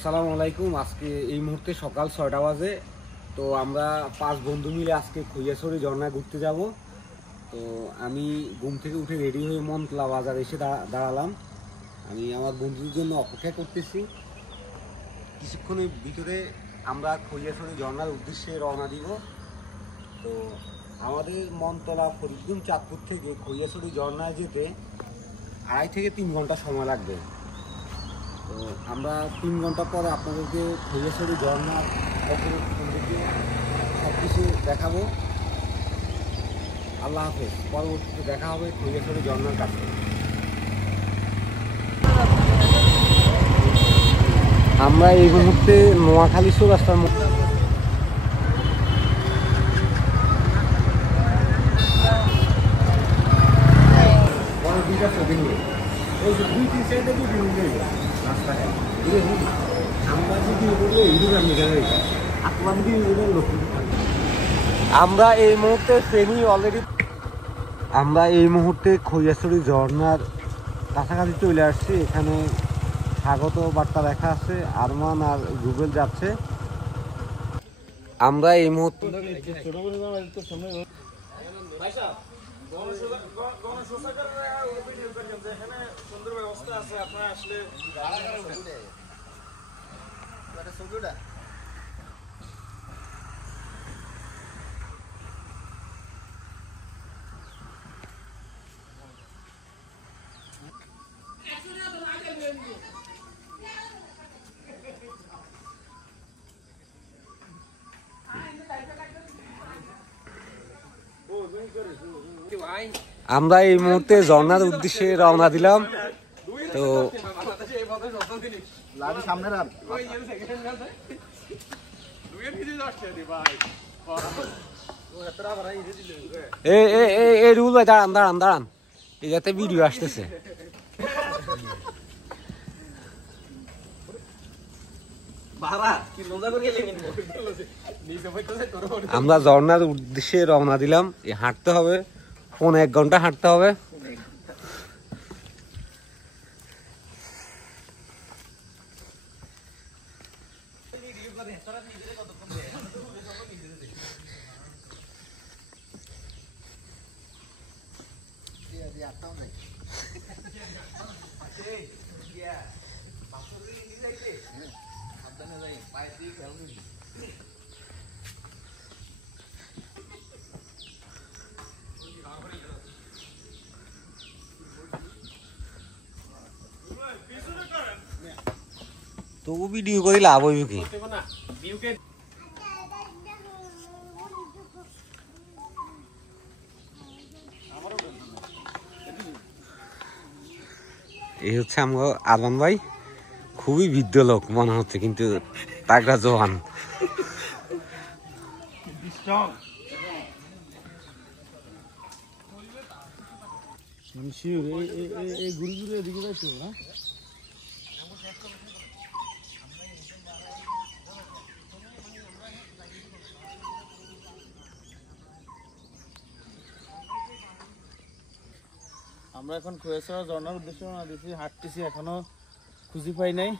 আসসালামু আলাইকুম। আজকে এই মুহূর্তে সকাল ৬টা বাজে। তো আমরা ৫ বন্ধু মিলে আজকে খৈয়াছড়ি ঝর্ণায় ঘুরতে যাব। তো আমি ঘুম থেকে উঠে রেডি হয়ে মনতলা বাজার এসে দাঁড়ালাম। আমি আমার বন্ধুদের জন্য অপেক্ষা করতেছি। কিছুক্ষণের ভিতরে আমরা খৈয়াছড়ি ঝর্ণার উদ্দেশ্যে রওনা দিব। তো আমাদের মনতলা ফরিদগঞ্জ চাঁদপুর থেকে খৈয়াছড়ি ঝর্ণায় যেতে ২.৫ থেকে ৩ ঘন্টা সময় লাগবে। তো আমরা ৩ ঘন্টা পরে আপনাদেরকে খৈয়াছড়ি ঝর্ণার অপরূপ সৌন্দর্য সব কিছু দেখাবো। আল্লাহ হাফেজ। পরবর্তীতে দেখা হবে খৈয়াছড়ি ঝর্ণার কাছে। আমরা এই মুহূর্তে নোয়াখালী চৌরাস্তার মধ্যে আমরা এই মুহূর্তে খৈয়াছড়ি ঝর্ণার কাছাকাছি চলে আসছি। এখানে স্বাগত বার্তা লেখা আছে, আরমান আর গুগল যাচ্ছে। আমরা এই মুহূর্তে ঝর্ণার উদ্দেশ্যে রওনা দিলাম। তো রুল ভাই দাঁড়ান, এটাতে ভিডিও আসতেছে। আমরা ঝর্ণার উদ্দেশ্যে রওনা দিলাম। হাঁটতে হবে, 1.5 ঘন্টা হাঁটতে হবে। তবু ভিডিও করে লাভ হইব কি? এই হচ্ছে আমার আরমান ভাই। খুবই বৃদ্ধ লোক মনে হচ্ছে, কিন্তু তাগড়া জওয়ান। আমরা এখন খৈয়াছড়ি ঝর্ণার উদ্দেশ্যে রওনা দিয়েছি, হাঁটতেছি, এখনো খুঁজে পাই নাই।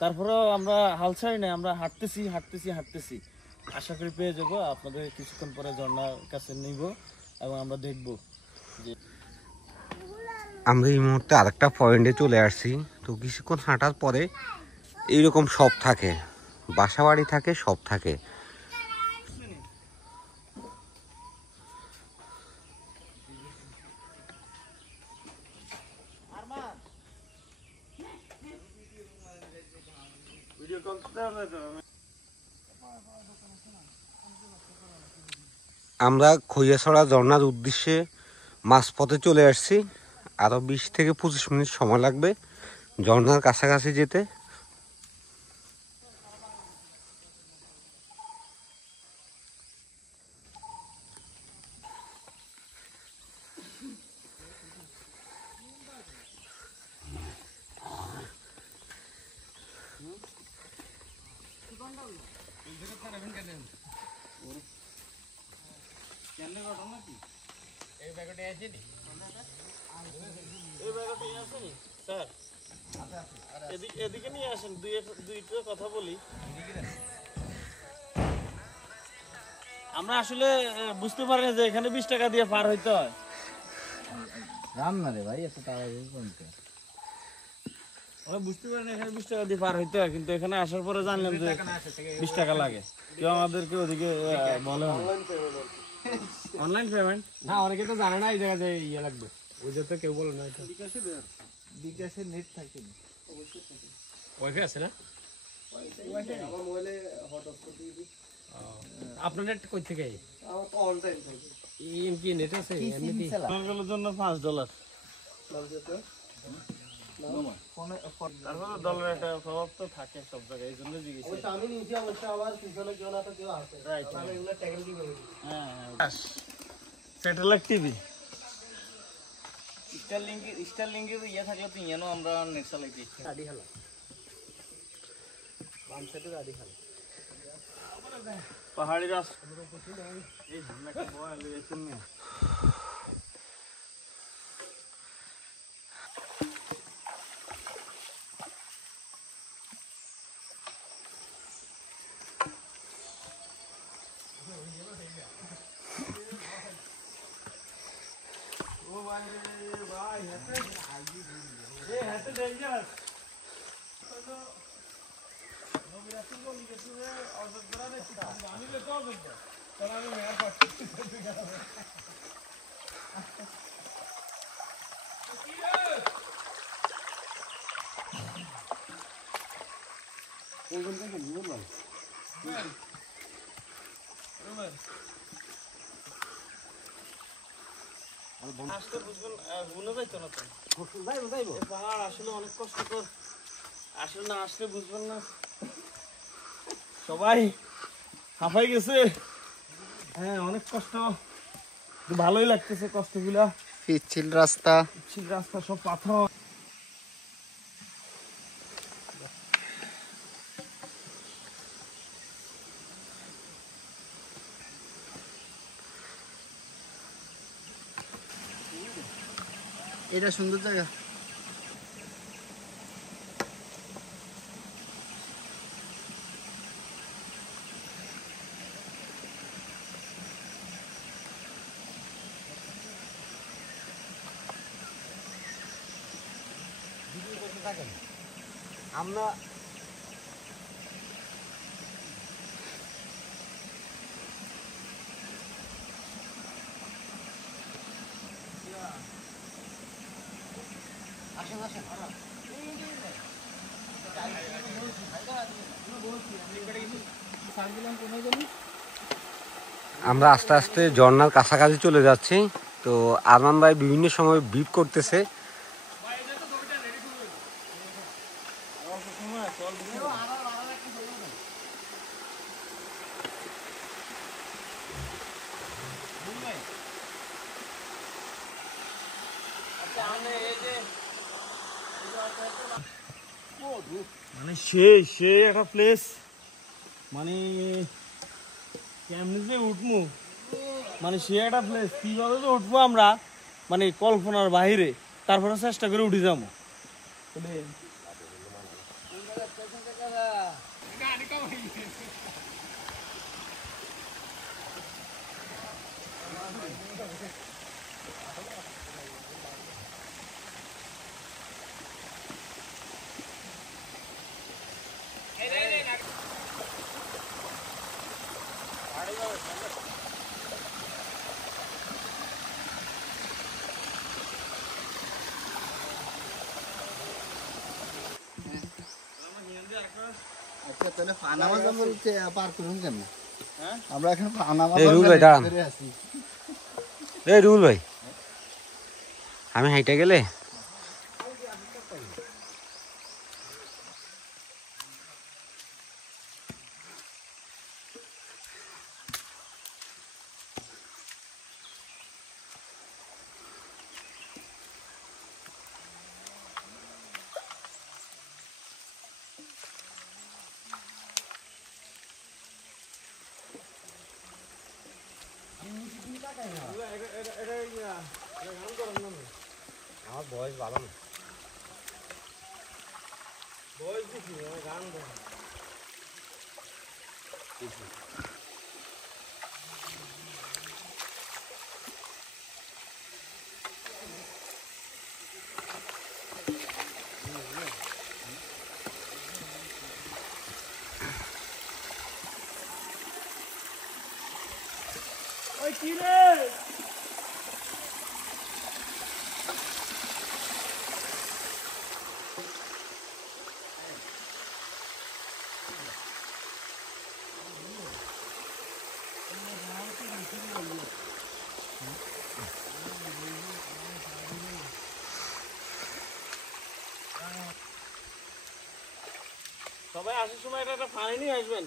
তারপরেও আমরা হাল ছাড়ি নাই, আমরা হাঁটতেছি। আশা করি পেয়ে যাবো। আপনাদের কিছুক্ষণ পরে ঝর্ণার কাছে নিব এবং আমরা দেখব। আমরা এই মুহূর্তে আরেকটা পয়েন্টে চলে আসছি। তো কিছুক্ষণ হাঁটার পরে এইরকম সব থাকে, বাসা বাড়ি থাকে, সব থাকে। আমরা খৈয়াছড়া ঝর্ণার উদ্দেশ্যে মাঝপথে চলে আসছি। আরো 20 থেকে 25 মিনিট সময় লাগবে ঝর্ণার কাছাকাছি যেতে। এই ব্যাগটা আছে নি স্যার? এদিকে নিয়ে আসেন, দুইটা কথা বলি। আমরা আসলে বুঝতে পারি না যে এখানে 20 টাকা দিয়ে পার হইতে হয়। রান্না রে ভাই এত টাকা আমরা বুঝতে পারি না এখানে 20 টাকা দিয়ে পার হইতে হয়, কিন্তু এখানে আসার পরে জানলাম যে 20 টাকা লাগে। কেউ আমাদেরকে ওদিকে বলে অনলাইন পেমেন্ট না, অনেকে তো জানে না এই জায়গায় যে ইয়ে লাগবে, ওই তো কেউ বলে না। এটা বিকাশে নেট থাকে না, ওয়াইফাই আছে না? আপনার নেট কই থেকে? কি নেট আছে এমনি? ডলারের জন্য $5। তারপরে ডলার একটা প্রভাব তো থাকে সব জায়গায়, এই জন্য জিজ্ঞেস। আমি নিচে অবশ্য আবার পিছনে কেউ না তো কেউ আছে, তাহলে এগুলো ট্যাগেল কি করবে? হ্যাঁ, স্যাটেলাইট টিভি স্টারলিংকের ইয়ে থাকলে তো ইয়ানো আমরা নেট চালাইতে আদি হালা বাম সাইডে আদি হালা পাহাড়ি রাস্তা এই ঝর্ণাকে বয় লইছেন না। আসলে বুঝবেন, গুনে যাইতো না তো, যাইবো পাহাড় আসলে অনেক কষ্টকর, আসলে না আসলে বুঝবেন না। সবাই হাঁপাই গেছে, হ্যাঁ অনেক কষ্ট, ভালোই লাগতেছে কষ্টগুলা। পিচ্ছিল রাস্তা, সব পাথর। এটা সুন্দর জায়গা। আমরা আমরা আস্তে আস্তে ঝর্ণার কাছাকাছি চলে যাচ্ছি। তো আরমান ভাই বিভিন্ন সময় বিপ করতেছে। মানে সেই একটা প্লেস, মানে কেমনি যে উঠবো, মানে সে একটা প্লেস, কিভাবে যে উঠবো আমরা মানে কল্পনার বাহিরে, তারপরে চেষ্টা করে উঠে যাবো। আচ্ছা তাহলে পানামা বলতে পার করুন কেন? হ্যাঁ আমরা এখন পানামা রুল ভাই দাঁড়ান, আছি। রুল ভাই আমি হাইটা গেলে আমার বয়স ভালো না। ওই কি রে সবাই আসার সময় একটা পানি নিয়ে আসবেন,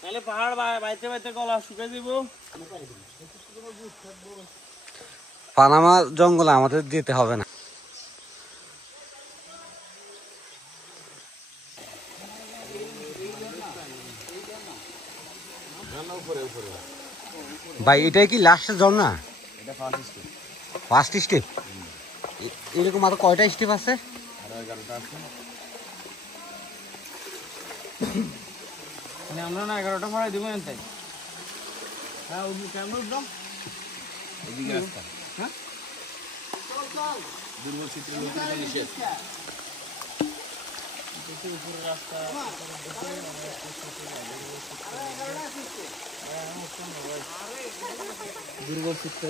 তাহলে পাহাড় বাইতে বাইতে গলা শুকিয়ে দিব। পানামা জঙ্গলে আমাদের যেতে হবে না। ভাই এটাই কি লাস্টের ঝর্ণা? First step. এরকম আরো কয়টা স্টেপ আছে? আমরা না 11টা পড়াই দিব তাই। হ্যাঁ কেমন উঠলাম এদিকে রাস্তা। হ্যাঁ দুর্বল চিত্র লোকের নিষেধ। উপরের রাস্তা দুর্বল চিত্র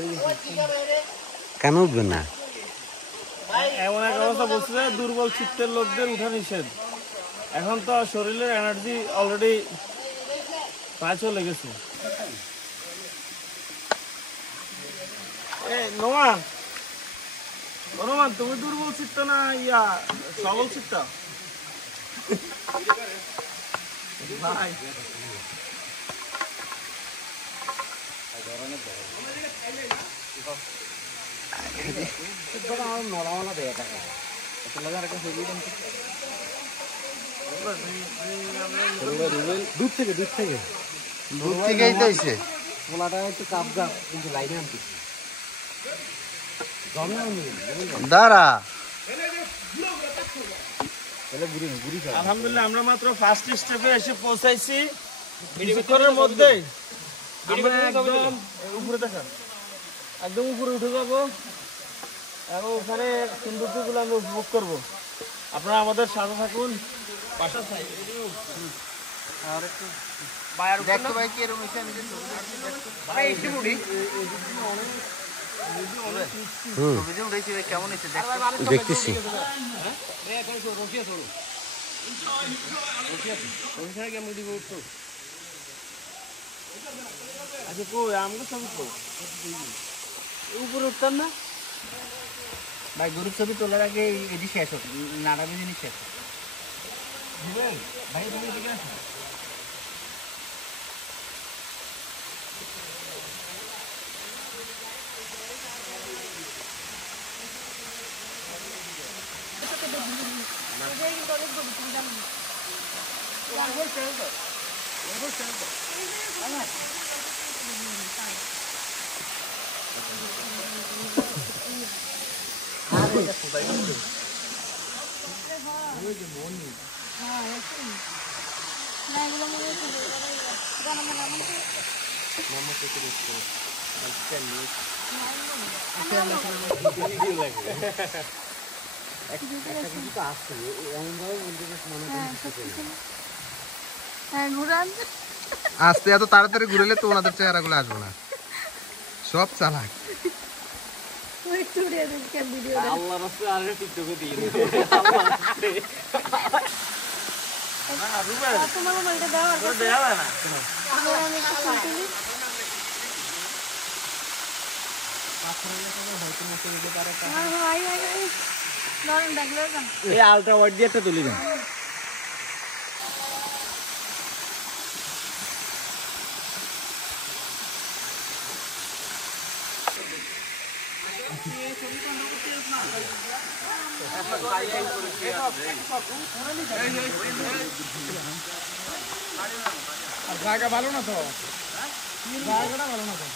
কেন উঠবেন না? এমন এক অবস্থা বলছে যে দুর্বল চিত্তের লোকদের উঠা নিষেধ। এখন তো শরীরের এনার্জি অলরেডি প্রায় চলে গেছে। নোমান নোমান তুমি দুর্বল চিত্ত না ইয়া সবল চিত্ত? ভাই দূর থেকে পোলাটা একটু কাবজা কিন্তু লাইনে আনতেছি দাঁড়া। আলহামদুলিল্লাহ আমরা মাত্র ফার্স্ট স্টেপে এসে পৌঁছাইছি। কিছুক্ষণের মধ্যে আমরা একদম উপরে দেখান, একদম উপরে উঠে যাবো এবং ওখানে সৌন্দর্যগুলো আমরা উপভোগ করবো। আপনারা আমাদের সাথে থাকুন। দেখতেছি আচ্ছা কই আমাকে ছবি তো উপরে উঠতাম না ভাই। গরুর ছবি তোলার আগে এটি শেষ হোক, নাড়াবি জিনিস শেষ হোক। ভাই তুমি এদিকে আসো। আস্তে এত তাড়াতাড়ি ঘুরেলে তো ওনাদের চেহারাগুলো আসবে না, সব চালাক। আল্লাহ রাস্তায় আর টিকটকে দিয়ে তোমার মোবাইলটা দেওয়া না এই আলট্রা ওয়াইড দিয়ে একটা তুলি দেন। জায়গা ভালো না তো, জায়গাটা ভালো না তো।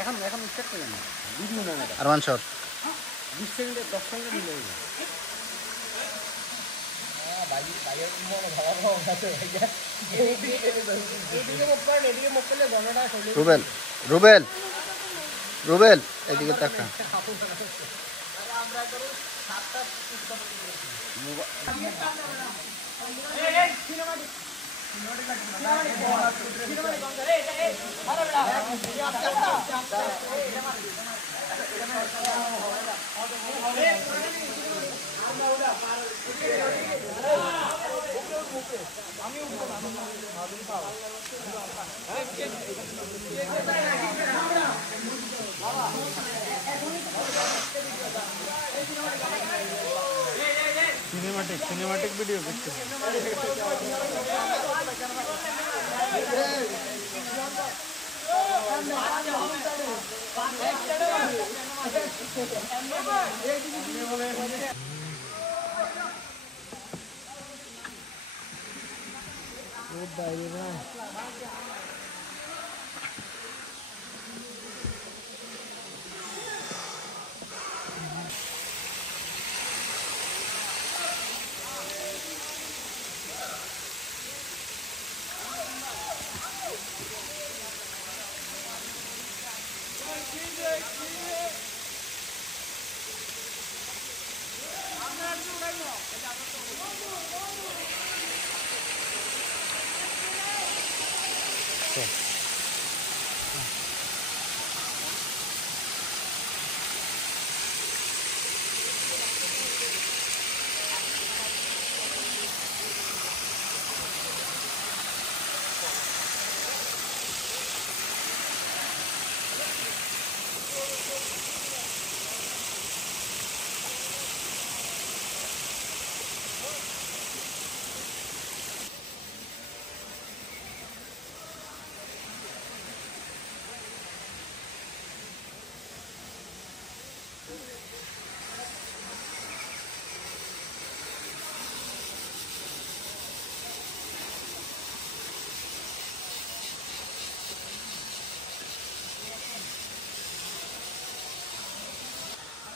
এখন এখন স্টার্ট করেন না, ভিডিও না এটা আর ওয়ান শট 20 সেকেন্ডে 10 সেকেন্ডে দিলে হয়ে যায়। রুবেল রুবেল রুবেল এদিকে তাকা। সিনেমাটিক ভিডিও করতে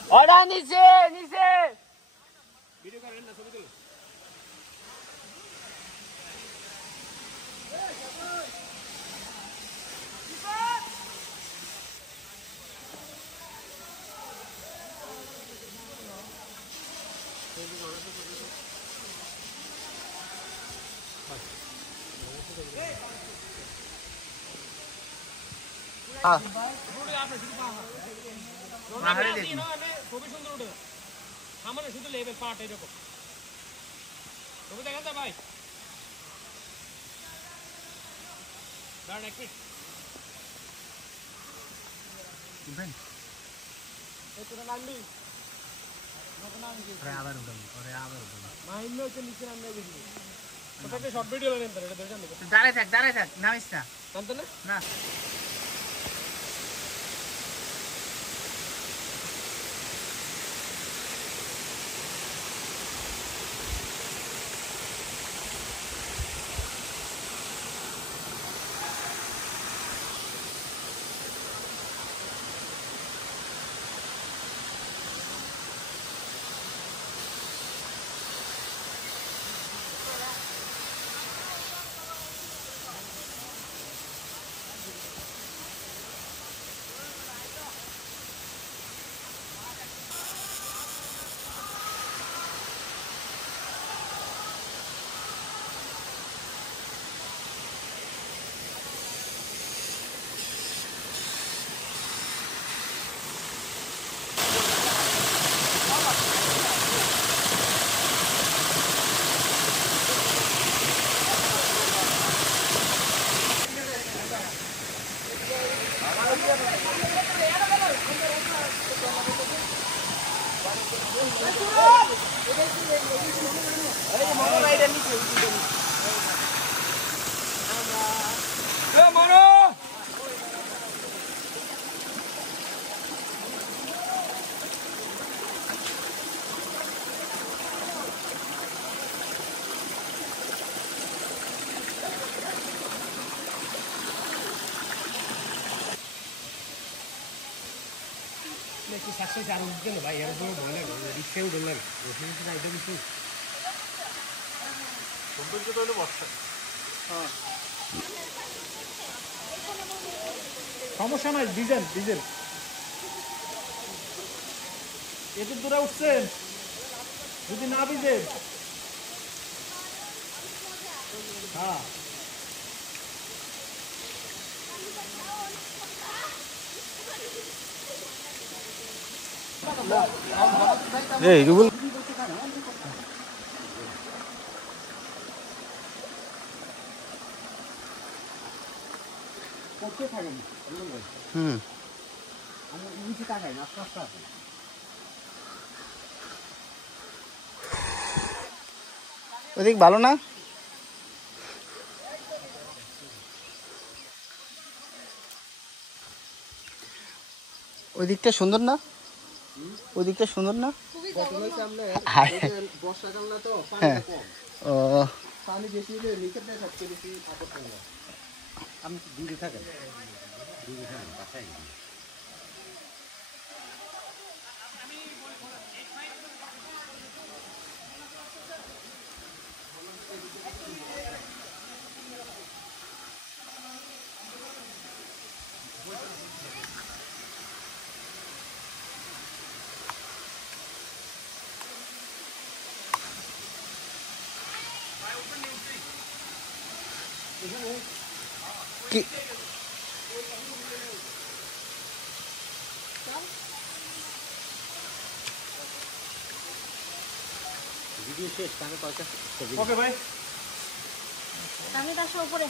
অর্ডার নিচে নিচে খুবই সুন্দর উঠে সামনে শুধু লেবে পাট এরকম ছবি দেখেন তো ভাই দাঁড়ান এক মিনিট শর্ট ভিডিও নেন তো এটা দেখেন দাঁড়ায় থাক নামিস না জানতো না না একটু সাকসেস আর উঠবে না ভাই, এর উপরে ভয় লাগে, রিক্সায় উঠে লাগে, রসুন আইটা কিছু সমস্যা নাই, ডিজেল ডিজেল এত দূরে উঠছেন যদি না ভিজে। হ্যাঁ এই রুবুল করতে থাকেন হুম আমি নিচে তাকাই না, আস্তে আস্তে আছে। ওদিক ভালো না? ওই দিকটা সুন্দর না? ওই দিকটা সুন্দর না? বর্ষাকাল না তো, হ্যাঁ। ও পানি বেশি হলে নিচের দিয়ে সবচেয়ে বেশি আপদ হয়। আমি দূরে থাকেন, দূরে থাকেন, কাছাই না। কি ভিডিও শেষ, তাহলে কয়টা ওকে ভাই আমি তার উপরে